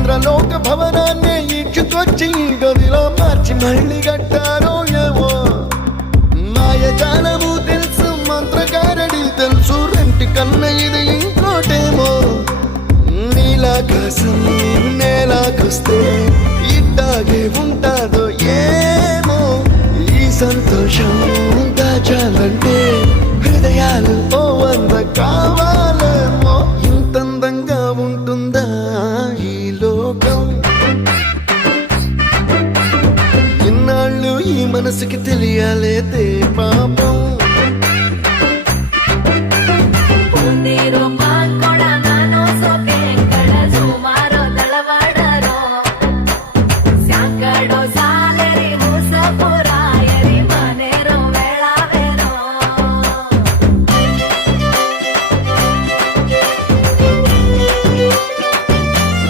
ఇంద్రలోక భవనాన్ని ఈడ్చుకొచ్చి గదిలో మార్చి మళ్ళీ కట్టారో ఏమో మాయజాలము తెలుసు మంత్రగారడి తెలుసు రెంటి కన్న ఇది ఇంకోటేమో నీలాకాశం నేలాకొస్తే ఇట్టాగే ఉంటాదో ఏమో ఈ సంతోషం దాచాలంటే హృదయాలు ఓ వంద కావాలేమో ఇంతందంగా ఉంటుందా ఈ లోకం ఇన్నాళ్ళు ఈ మనసుకి తెలియాలేదే పాపం